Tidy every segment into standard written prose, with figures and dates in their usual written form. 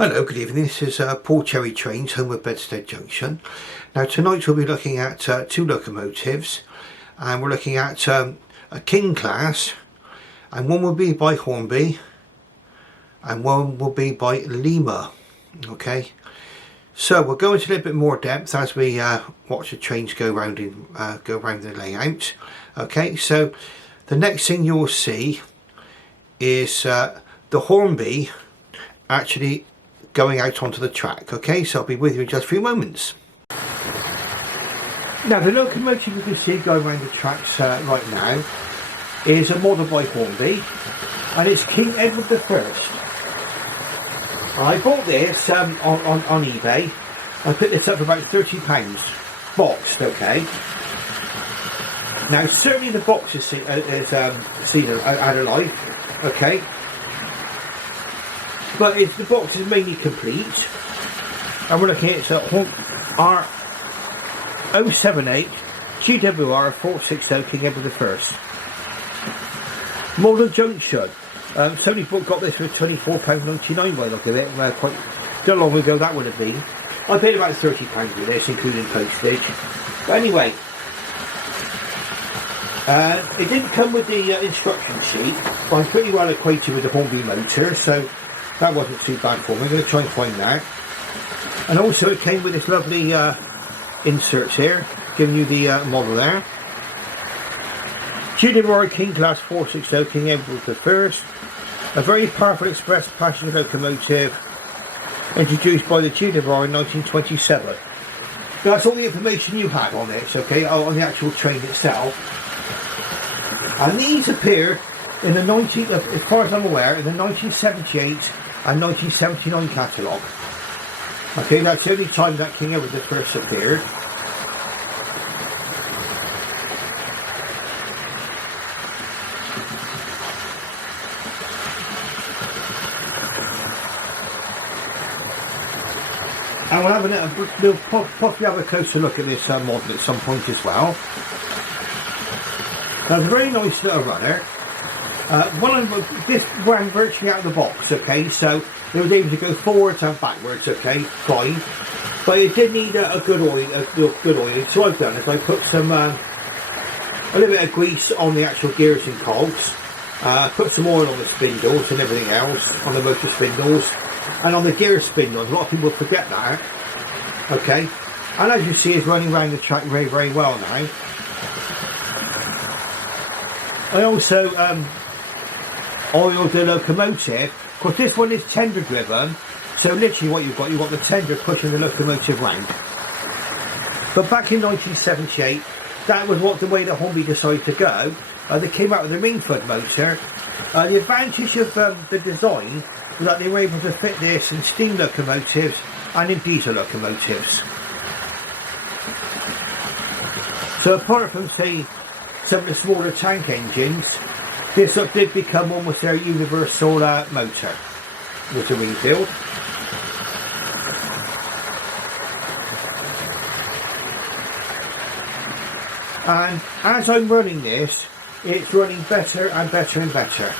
Hello, good evening. This is Paul Cherry Trains, home of Bedstead Junction. Now tonight we'll be looking at two locomotives, and we're looking at a King class, and one will be by Hornby and one will be by Lima. Okay, so we'll go into a little bit more depth as we watch the trains go around the layout. Okay, so the next thing you'll see is the Hornby actually going out onto the track. Okay, so I'll be with you in just a few moments. Now the locomotive you can see going around the tracks right now is a model by Hornby, and it's King Edward I. I bought this on eBay. I picked this up for about £30 boxed. Okay, now certainly the box is seen out of life. Okay, but the box is mainly complete, and we're looking at our 078 GWR 460 King Edward I. Model Junction. Somebody got this for £24.99 by the look of it. Quite how long ago that would have been. I paid about £30 for this, including postage. But anyway, it didn't come with the instruction sheet, but I'm pretty well acquainted with the Hornby motor, so that wasn't too bad for me. I'm going to try and find that. And also it came with this lovely inserts here, giving you the model there. GWR King Class 460 King Edward I. A very powerful express passenger locomotive introduced by the GWR in 1927. Now, that's all the information you had on this, okay, on the actual train itself. And these appeared in the as far as I'm aware, in the 1978 and 1979 catalogue. Okay, that's the only time that King Edward I appeared. And we'll possibly have a closer look at this model at some point as well. Now, it's a very nice little runner. This ran virtually out of the box, okay, so it was able to go forwards and backwards, okay, fine. But it did need a good oiling. So I've done is I put some a little bit of grease on the actual gears and cogs, put some oil on the spindles and everything else, on the motor spindles, and on the gear spindles. A lot of people forget that, okay. And as you see, it's running around the track very, very well now. I also oiled the locomotive. Of course, this one is tender driven, so literally what you've got the tender pushing the locomotive round. But back in 1978, that was the way that Hornby decided to go. They came out with a Ringford motor. The advantage of the design was that they were able to fit this in steam locomotives and in diesel locomotives. So apart from, say, some of the smaller tank engines, this did become almost their universal motor with the Ringfield. And as I'm running this, it's running better and better and better.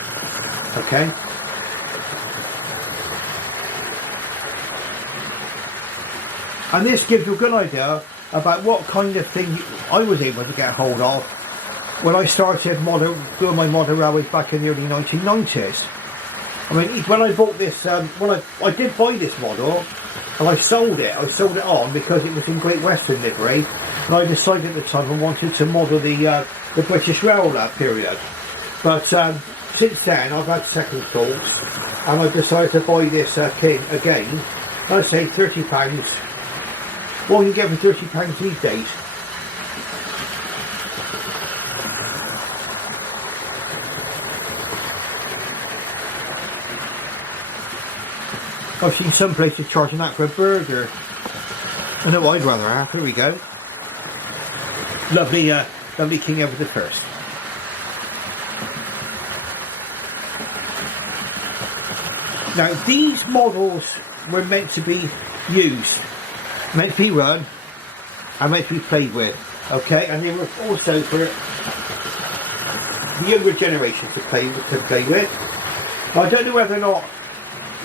Okay. And this gives you a good idea about what kind of thing I was able to get hold of when I started doing my model railways back in the early 1990s. I mean, when I bought this, I did buy this model, and I sold it on because it was in Great Western livery, and I decided at the time I wanted to model the British Rail period. But since then I've had second thoughts, and I've decided to buy this King again. I say £30. What you can get for £30 these days. I've seen some places charging that for a burger. I know what I'd rather have. Here we go. Lovely, lovely King Edward I. Now these models were meant to be used, meant to be run, and meant to be played with. Okay, and they were also for the younger generation to play with. I don't know whether or not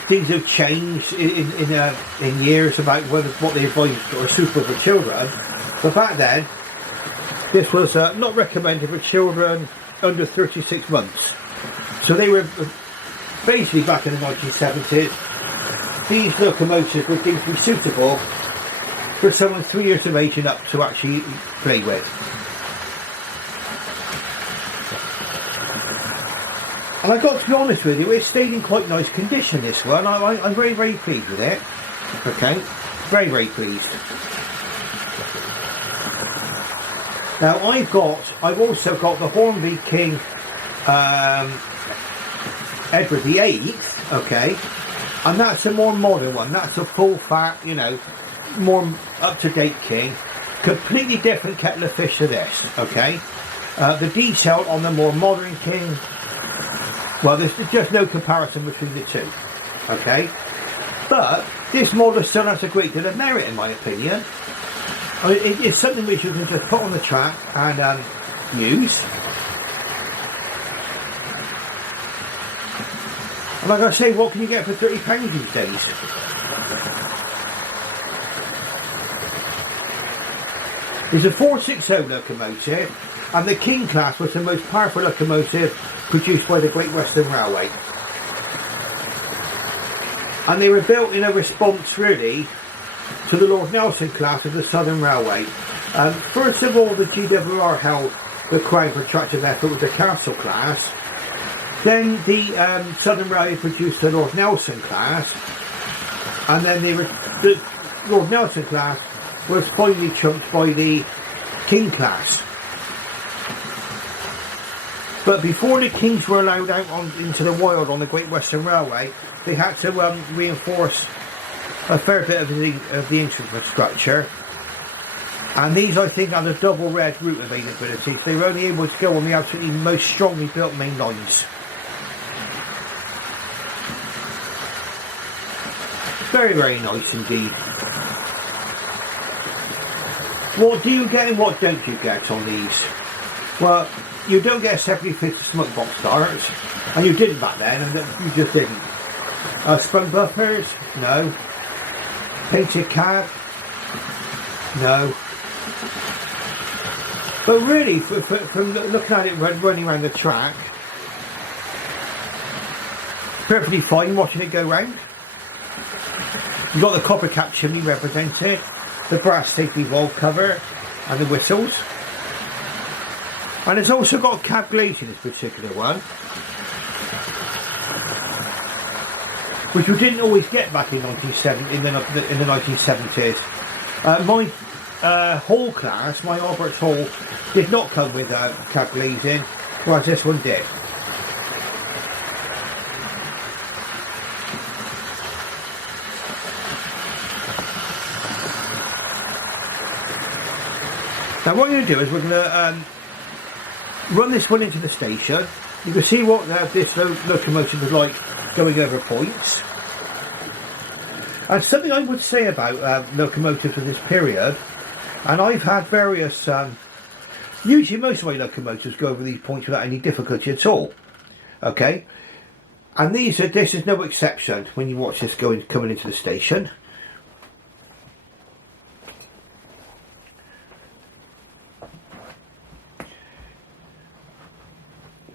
things have changed in years about what they advise are suitable for children. But back then, this was not recommended for children under 36 months. So they were basically back in the 1970s. These locomotives were deemed to be suitable for someone 3 years of age and up to actually play with. And I got to be honest with you, it stayed in quite nice condition, this one. I'm very, very pleased with it. Okay, very, very pleased. Now I've also got the Hornby King Edward VIII, okay, and that's a more modern one. That's a full fat, you know, more up-to-date King. Completely different kettle of fish to this, okay. The detail on the more modern King, well, there's just no comparison between the two, okay? But this model still has a great deal of merit, in my opinion. I mean, it's something which you can just put on the track and use. And like I say, what can you get for £30 these days? It's a 460 locomotive, and the King class was the most powerful locomotive produced by the Great Western Railway. And they were built in a response really to the Lord Nelson class of the Southern Railway. First of all, the GWR held the crown for tractive effort with the Castle class. Then the Southern Railway produced the Lord Nelson class, and then the Lord Nelson class was finally trumped by the King class. But before the Kings were allowed out into the wild on the Great Western Railway, they had to reinforce a fair bit of the infrastructure. And these, I think, had a double red route availability, so they were only able to go on the absolutely most strongly built main lines. Very, very nice indeed. What do you get and what don't you get on these? Well, you don't get a separately fitted smoke box darts, and you didn't back then, and you just didn't. Sprung buffers? No. Painted cab? No. But really, from looking at it running around the track, perfectly fine watching it go round. You've got the copper cap chimney represented, the brass safety valve cover, and the whistles. And it's also got cab glazing, this particular one, which we didn't always get back in the 1970s. My Hall class, my Albert's Hall, did not come with cab glazing, whereas this one did. Now what I'm going to do is we're going to run this one into the station. You can see what this locomotive was like going over points. And something I would say about locomotives of this period, and I've had various, usually most of my locomotives go over these points without any difficulty at all. Okay, and this is no exception when you watch this coming into the station.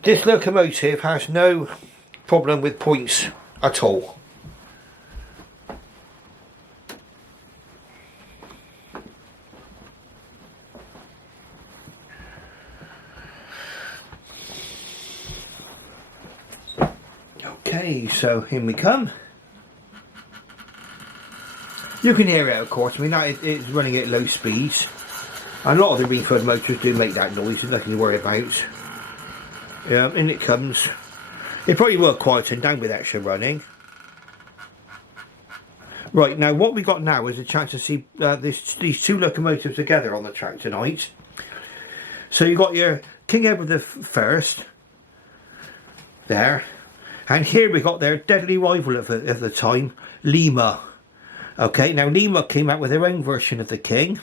This locomotive has no problem with points at all. Okay, so in we come. You can hear it, of course. I mean, it's running at low speeds. And a lot of the refurb motors do make that noise, there's nothing to worry about. Yeah, in it comes. It probably will quieten down with extra running. Right, now what we got now is a chance to see these two locomotives together on the track tonight. So you've got your King Edward I there, and here we got their deadly rival of the time, Lima. Okay, now Lima came out with their own version of the King,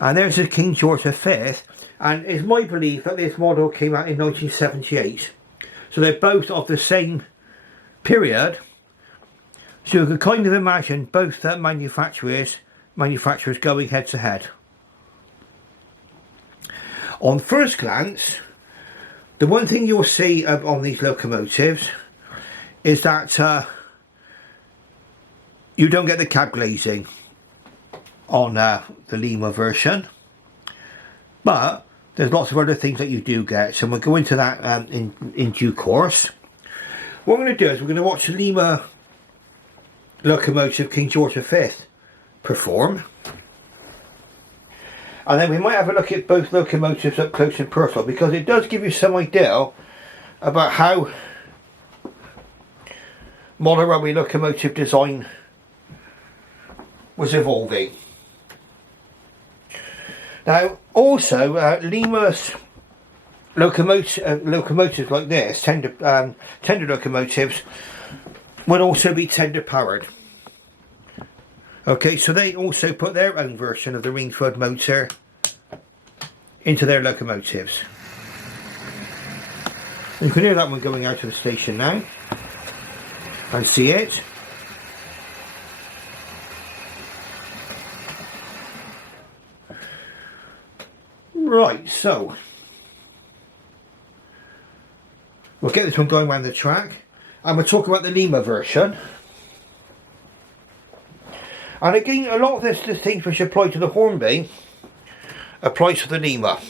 and there's the King George V. And it's my belief that this model came out in 1978. So they're both of the same period. So you can kind of imagine both manufacturers going head to head. On first glance, the one thing you'll see on these locomotives is that you don't get the cab glazing on the Lima version, but there's lots of other things that you do get, so we'll go into that in due course. What we're going to do is we're going to watch the Lima locomotive King George V perform, and then we might have a look at both locomotives up close and personal, because it does give you some idea about how modern railway locomotive design was evolving. Now also Lima's locomotives like this, tender locomotives, will also be tender powered. Okay, so they also put their own version of the Ringford motor into their locomotives. You can hear that one going out of the station now and see it. Right, so we'll get this one going around the track, and we'll talk about the Lima version. And again, a lot of the things which apply to the Hornby applies to the Lima.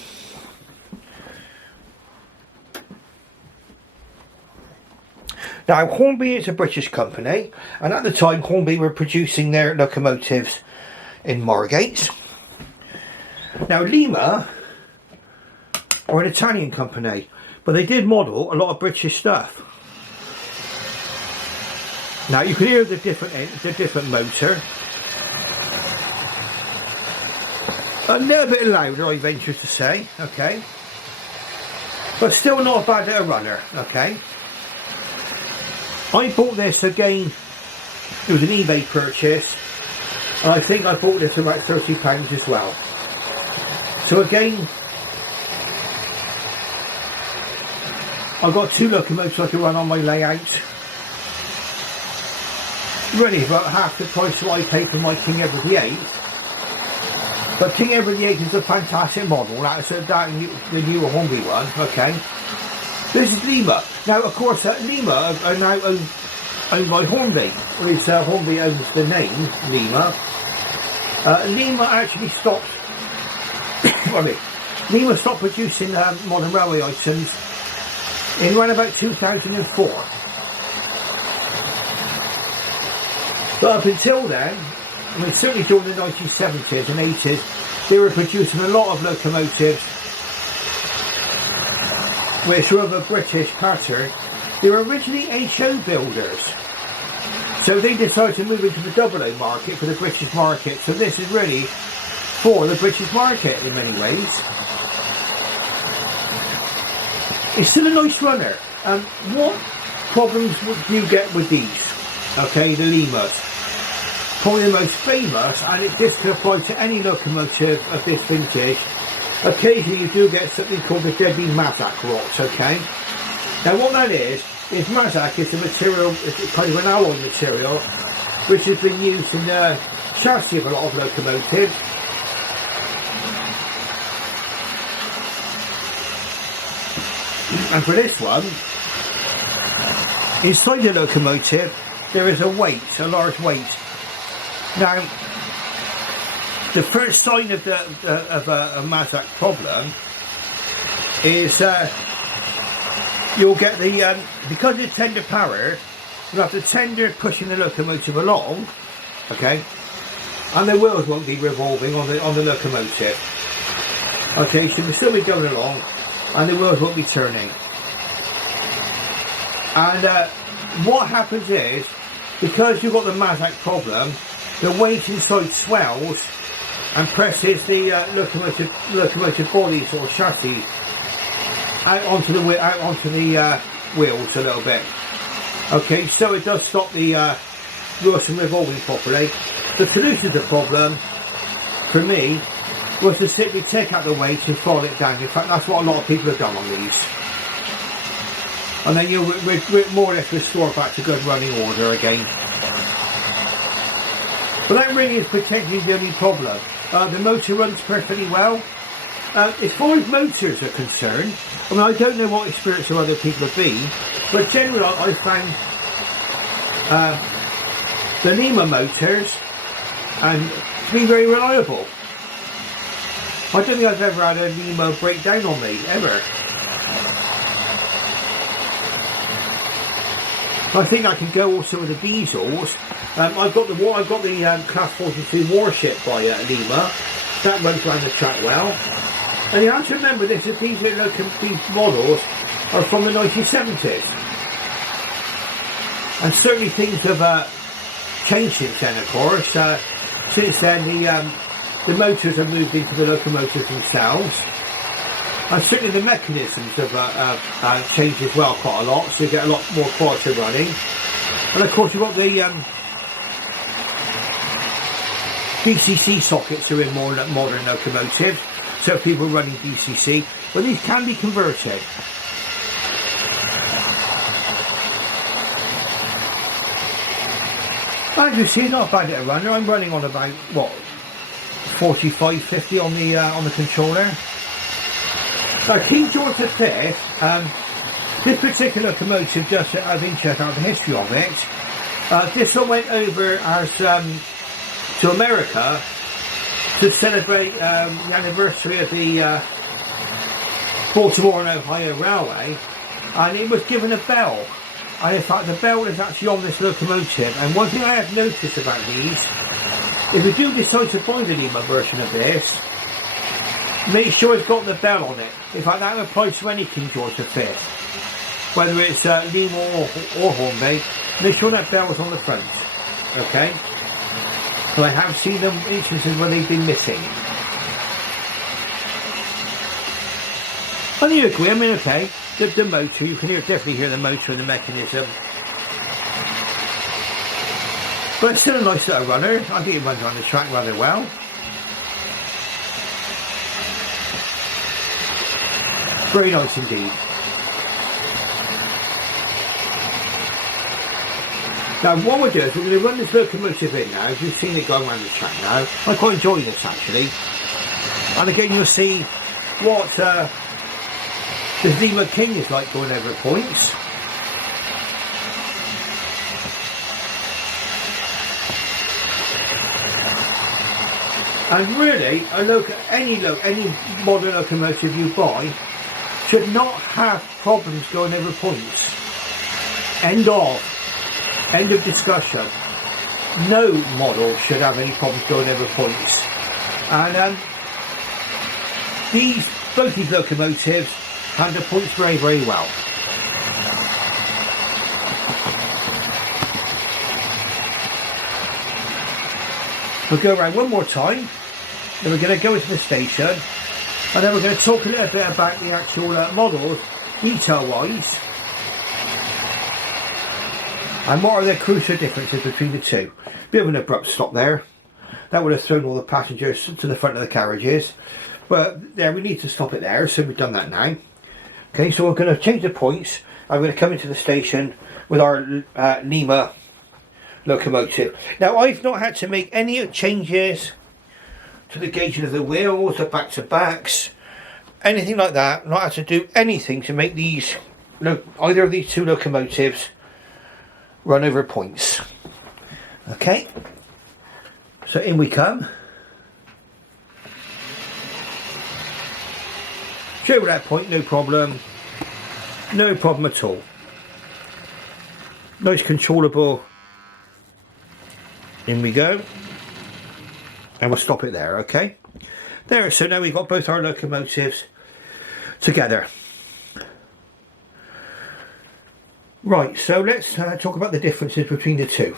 Now, Hornby is a British company, and at the time Hornby were producing their locomotives in Margate. Now, Lima are an Italian company, but they did model a lot of British stuff. Now you can hear the different motor. A little bit louder, I venture to say, okay, but still not a bad little runner, okay. I bought this again, it was an eBay purchase, and I think I bought this for about £30 as well. So again, I've got two locomotives I can run on my layout. Really about half the price that I paid for my King Edward VIII. But King Edward VIII is a fantastic model. That's the new Hornby one, okay. This is Lima. Now of course Lima are now owned by Hornby. Or at least Hornby owns the name Lima. Lima actually stopped Lima stopped producing modern railway items in around about 2004. But up until then, I mean, certainly during the 1970s and 80s, they were producing a lot of locomotives which were of a British pattern. They were originally HO builders. So they decided to move into the double O market for the British market. So this is really for the British market in many ways. It's still a nice runner. What problems would you get with these? Okay, the Limas. Probably the most famous, and this can apply to any locomotive of this vintage. Occasionally you do get something called the deadly Mazak rot, okay? Now what that is Mazak is a material, it's kind of an alloy material, which has been used in the chassis of a lot of locomotives. And for this one, inside the locomotive there is a weight, a large weight. Now, the first sign of a Mazak problem is you'll get the because it's tender power, you'll have the tender pushing the locomotive along, okay, and the wheels won't be revolving on the locomotive. Okay, so we'll still be going along, and the wheels won't be turning. And what happens is, because you've got the Mazak problem, the weight inside swells and presses the locomotive bodies or chassis out onto the wheels a little bit. Okay, so it does stop the wheels from revolving properly. The solution to the problem, for me, was to simply take out the weight and fold it down. In fact, that's what a lot of people have done on these. And then you'll more or less restore back to good running order again. But that really is potentially the only problem. The motor runs perfectly well. As far as motors are concerned, I mean, I don't know what experience of other people have been, but generally I found the Lima motors and to be very reliable. I don't think I've ever had a Lima break down on me, ever. I think I can go also with the diesels. I've got the Class 42 warship by Lima. That runs around the track well. And you have to remember this, that these models are from the 1970s. And certainly things have changed since then, of course. Since then the motors have moved into the locomotives themselves. And certainly the mechanisms have changed as well quite a lot, so you get a lot more quality running. And of course you've got the DCC sockets are in more modern locomotives, so people running DCC, but these can be converted. As you see, not bad at a runner. I'm running on about what, 45, 50 on the controller. Now, King George V, this particular locomotive, just out of interest, out of the history of it, this one went over as to America to celebrate the anniversary of the Baltimore and Ohio Railway, and it was given a bell. And in fact, the bell is actually on this locomotive. And one thing I have noticed about these, if you do decide to buy the Lima version of this, make sure it's got the bell on it. In fact, that applies to any King George V, whether it's Lima or Hornby. Make sure that bell is on the front. Okay. So I have seen them instances where they've been missing. And you agree? I mean, okay. The motor, you can definitely hear the motor and the mechanism. But it's still a nice little runner. I think it runs around the track rather well. Very nice indeed. Now what we'll do is we're going to run this locomotive in now. As you've seen it going around the track now. I'm quite enjoying this actually. And again you'll see what the Lima King is like going over points. And really, any modern locomotive you buy should not have problems going over points. End of discussion. No model should have any problems going over points. And both these locomotives handle points very, very well. We'll go around one more time, then we're going to go into the station, and then we're going to talk a little bit about the actual models, detail-wise, and what are the crucial differences between the two. Bit of an abrupt stop there. That would have thrown all the passengers to the front of the carriages, but there, we need to stop it there, so we've done that now. Okay, so we're going to change the points. I'm going to come into the station with our Lima locomotive. Now, I've not had to make any changes to the gauging of the wheels, the back-to-backs, anything like that. Not had to do anything to make these, either of these two locomotives run over points. Okay, so in we come. Straight over that point, no problem. No problem at all. Nice controllable. In we go. And we'll stop it there, okay? There, so now we've got both our locomotives together. Right, so let's talk about the differences between the two.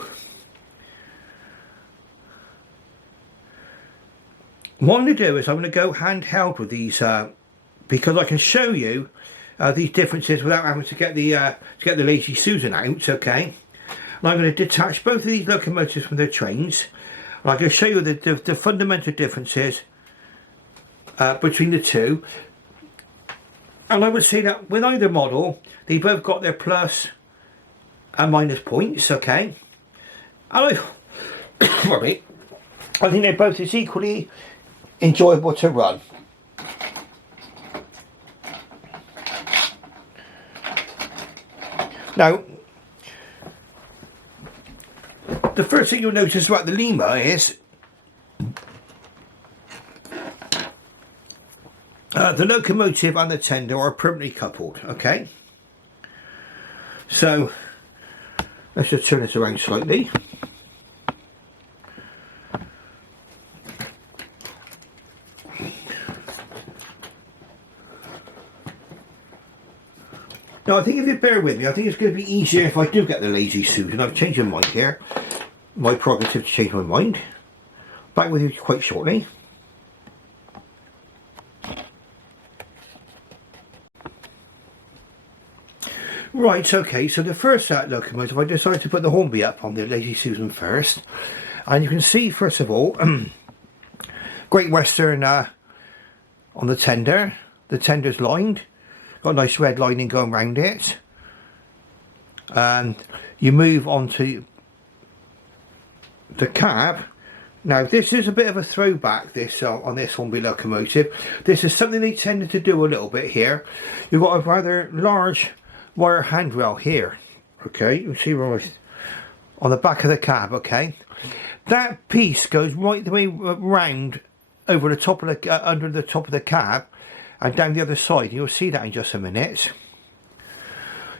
What I'm going to do is I'm going to go handheld with these because I can show you these differences without having to get the Lazy Susan out, okay? And I'm going to detach both of these locomotives from their trains. And I'm going to show you the fundamental differences between the two. And I would say that with either model, they both got their plus and minus points, okay? And I think they're both as equally enjoyable to run. Now, the first thing you'll notice about the Lima is the locomotive and the tender are permanently coupled, okay? So, let's just turn this around slightly. Now I think if you bear with me, I think it's going to be easier if I do get the lazy Susan. I've changed my mind here. My prerogative to change my mind. Back with you quite shortly. Right, okay, so the first locomotive, I decided to put the Hornby up on the Lazy Susan first. And you can see, first of all, Great Western on the tender. The tender's lined. Got a nice red lining going around it. And you move on to the cab. Now this is a bit of a throwback, this on this Hornby locomotive. This is something they tended to do a little bit here. You've got a rather large wire handrail here. Okay, you can see right on the back of the cab, okay? That piece goes right the way round over the top of the under the top of the cab and down the other side. You'll see that in just a minute.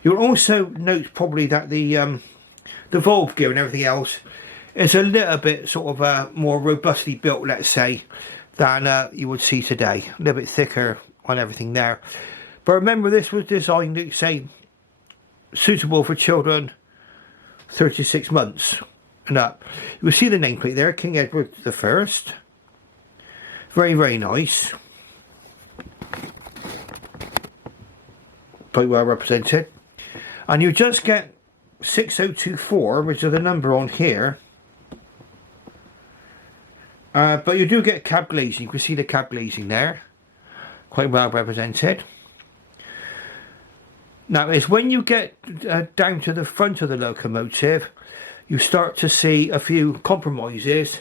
You'll also note probably that the valve gear and everything else is a little bit sort of more robustly built, let's say, than you would see today. A little bit thicker on everything there. But remember, this was designed to say suitable for children 36 months and up. You will see the nameplate there, King Edward I. Very, very nice. Quite well represented. And you just get 6024, which is the number on here. But you do get cab glazing. You can see the cab glazing there. Quite well represented. Now, it's when you get down to the front of the locomotive, you start to see a few compromises,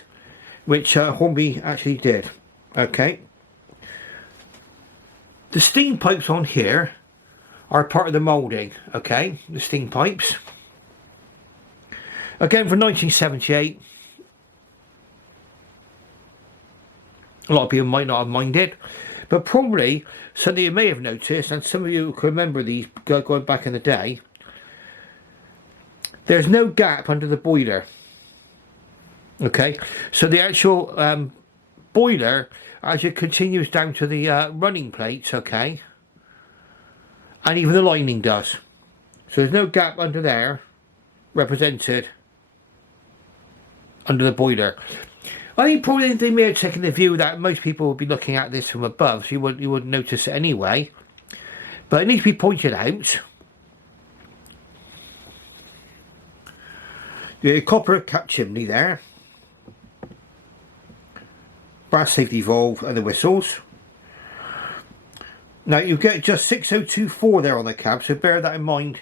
which Hornby actually did. Okay. The steam pipes on here are part of the moulding, okay, the steam pipes. Again, from 1978. A lot of people might not have minded, but probably something you may have noticed, and some of you can remember these going back in the day, there's no gap under the boiler. Okay, so the actual boiler actually continues down to the running plates, okay, and even the lining does. So there's no gap under there represented under the boiler. I think probably they may have taken the view that most people would be looking at this from above, so you wouldn't notice it anyway. But it needs to be pointed out. The copper cap chimney there. Brass safety valve and the whistles. Now you get just 6024 there on the cab, so bear that in mind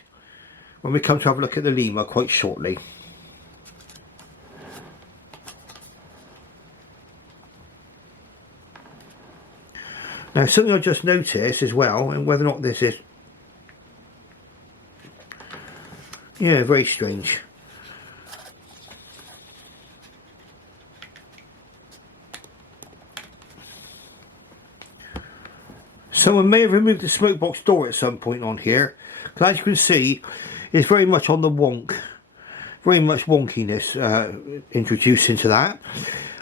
when we come to have a look at the Lima quite shortly. Now something I just noticed as well, and whether or not this is, yeah, very strange. Someone may have removed the smoke box door at some point on here, because as you can see, it's very much on the wonk. Very much wonkiness introduced into that.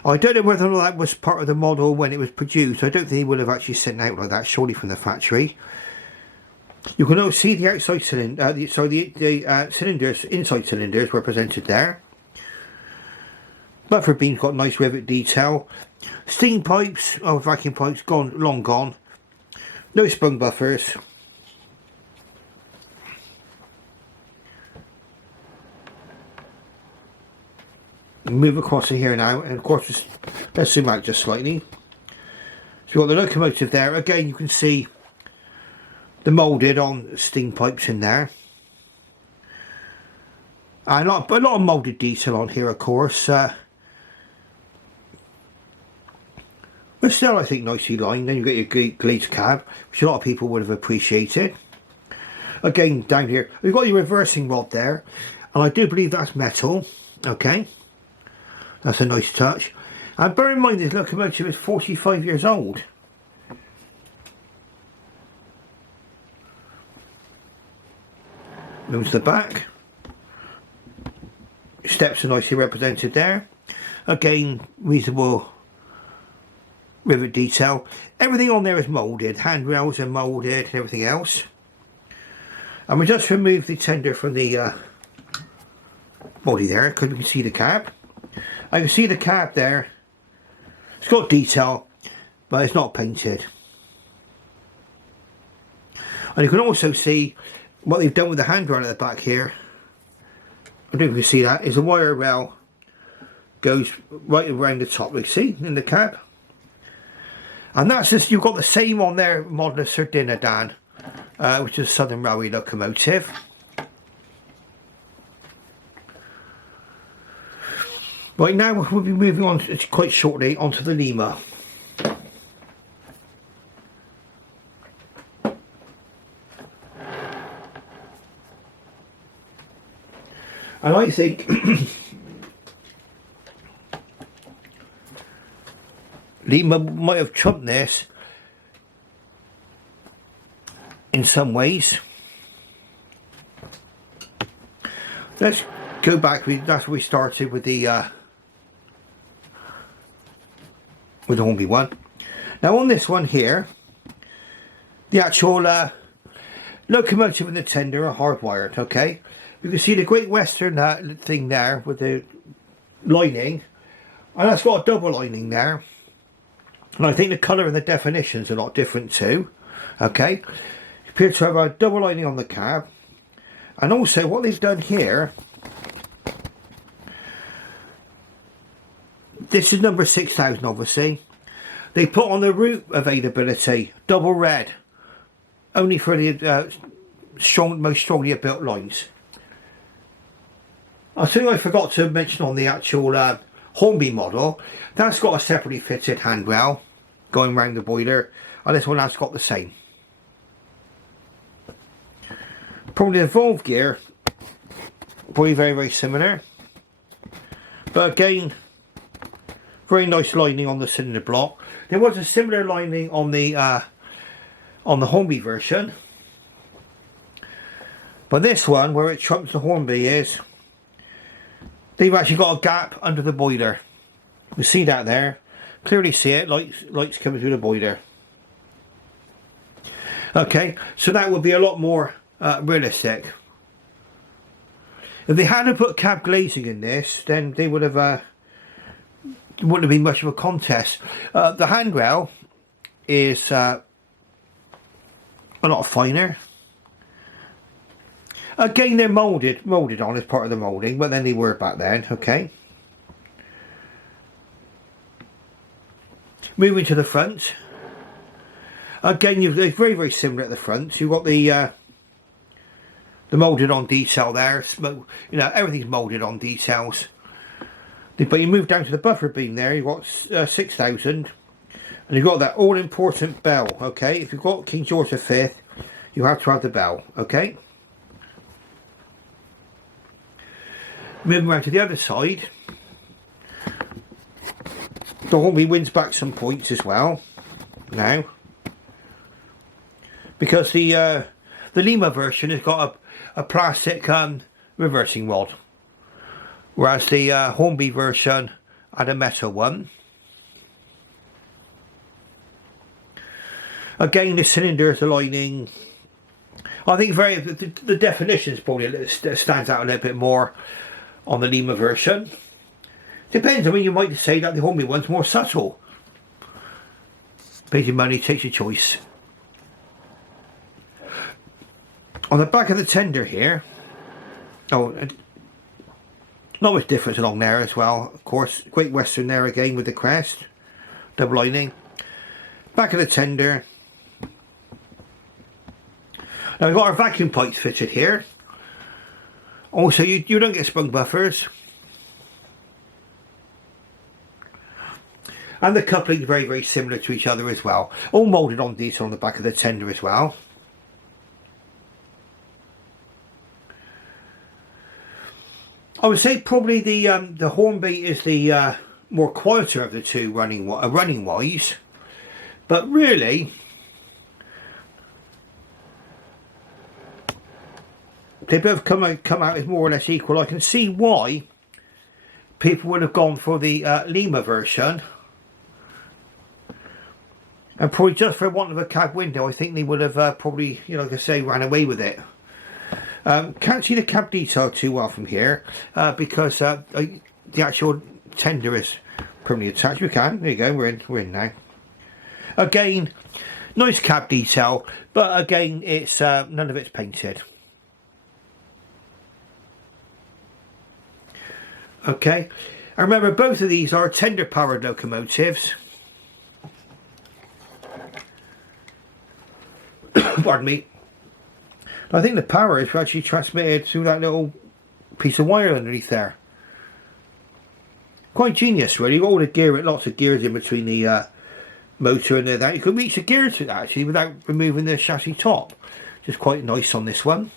I don't know whether or not that was part of the model when it was produced. I don't think it would have actually sent out like that, surely from the factory. You can also see the outside cylinder, the cylinders, inside cylinders represented there. Buffer beam's got nice rivet detail. Steam pipes, vacuum pipes, long gone. No sprung buffers. Move across to here now, and of course let's zoom out just slightly. So you've got the locomotive there. Again, you can see the moulded on steam pipes in there, and a lot of moulded detail on here, of course. But still, I think nicely lined. Then you get your glazed cab, which a lot of people would have appreciated. Again, down here, we've got your reversing rod there, and I do believe that's metal. Okay, that's a nice touch. And bear in mind, this locomotive is 45 years old. Moves the back. Steps are nicely represented there. Again, reasonable rivet detail. Everything on there is moulded. Handrails are moulded and everything else. And we just removed the tender from the body there because we can see the cab. I can see the cab there. It's got detail, but it's not painted. And you can also see what they've done with the handrail at the back here. I don't know if you can see that. Is a wire rail goes right around the top. You see in the cab. And that's just, you've got the same on there model of Sir Dinadan, which is a Southern Railway locomotive. Right, now we'll be moving on quite shortly onto the Lima. And I think Lima might have trumped this in some ways. Let's go back. That's where we started with the Hornby one. Now on this one here, the actual locomotive and the tender are hardwired. Okay, you can see the Great Western thing there with the lining, and that's got a double lining there. And I think the colour and the definition's a lot different too. Okay, it appears to have a double lining on the cab, and also what they've done here. This is number 6000, obviously. They put on the route availability double red, only for the most strongly built lines. I think I forgot to mention on the actual Hornby model, that's got a separately fitted handrail going around the boiler, and this one has got the same. Probably the valve gear, probably very, very similar. But again, very nice lining on the cylinder block. There was a similar lining on the Hornby version, but this one, where it trumps the Hornby, is they've actually got a gap under the boiler. You see that there? Clearly see it. Lights coming through the boiler. Okay, so that would be a lot more realistic. If they hadn't put cab glazing in this, then they would have. It wouldn't have been much of a contest. The handrail is a lot finer. Again, they're moulded on as part of the moulding, but then they were back then. Okay. Moving to the front. Again, it's very, very similar at the front. You've got the moulded on detail there. You know, everything's moulded on details. But you move down to the buffer beam there, you've got 6000, and you've got that all-important bell, okay? If you've got King George V, you have to have the bell, okay? Moving around to the other side, the Hornby wins back some points as well, now. Because the Lima version has got a plastic reversing rod. Whereas the Hornby version had a metal one. Again, the cylinders are lining. I think the definition is probably stands out a little bit more on the Lima version. Depends. I mean, you might say that the Hornby one's more subtle. Pays your money, takes your choice. On the back of the tender here. Not much difference along there as well, of course. Great Western there again with the crest, double lining. Back of the tender. Now we've got our vacuum pipes fitted here. Also, you don't get sprung buffers. And the coupling is very, very similar to each other as well. All moulded on detail on the back of the tender as well. I would say probably the Hornby is the more quieter of the two running wise, but really they both come out as more or less equal. I can see why people would have gone for the Lima version, and probably just for want of a cab window, I think they would have probably, you know, like I say, ran away with it. Can't see the cab detail too well from here because the actual tender is permanently attached. We can. There you go. We're in now. Again, nice cab detail, but again, it's none of it's painted. Okay, and remember, both of these are tender powered locomotives. Pardon me. I think the power is actually transmitted through that little piece of wire underneath there. Quite genius, really. You've got all the gear, lots of gears in between the motor and that. You can reach the gears to that actually without removing the chassis top. Just quite nice on this one.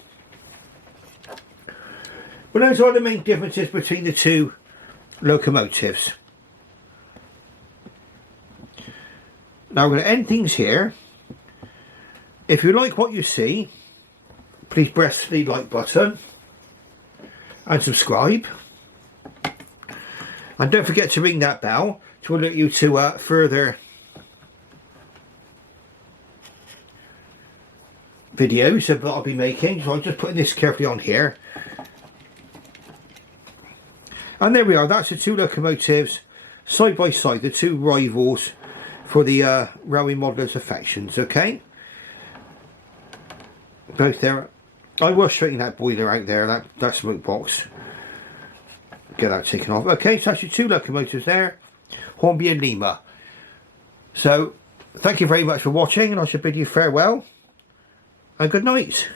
But those are the main differences between the two locomotives. Now I'm going to end things here. If you like what you see, please press the like button and subscribe. And don't forget to ring that bell to alert you to further videos that I'll be making. So I'm just putting this carefully on here. And there we are, that's the two locomotives side by side, the two rivals for the railway modeller's affections, okay? Both there. I will straighten that boiler out there, that smoke box. Get that taken off. Okay, so that's your two locomotives there, Hornby and Lima. So, thank you very much for watching, and I shall bid you farewell and good night.